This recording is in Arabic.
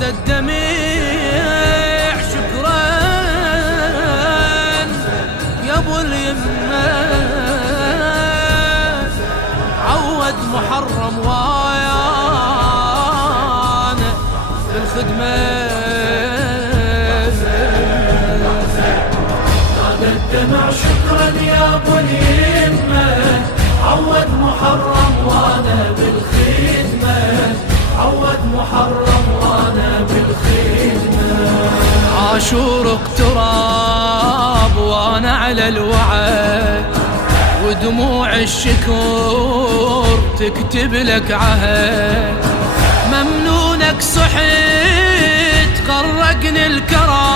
بعد الدميع شكرا يا ابو اليمه، عود محرم وايانا بالخدمه. بعد الدمع شكرا يا ابو اليمه، عود محرم وانا بالخدمه، عود محرم وانا بالخدمه. عاشور اقتراب وانا على الوعد، ودموع الشكر تكتب لك عهد. ممنونك صحيت غرقني الكرام.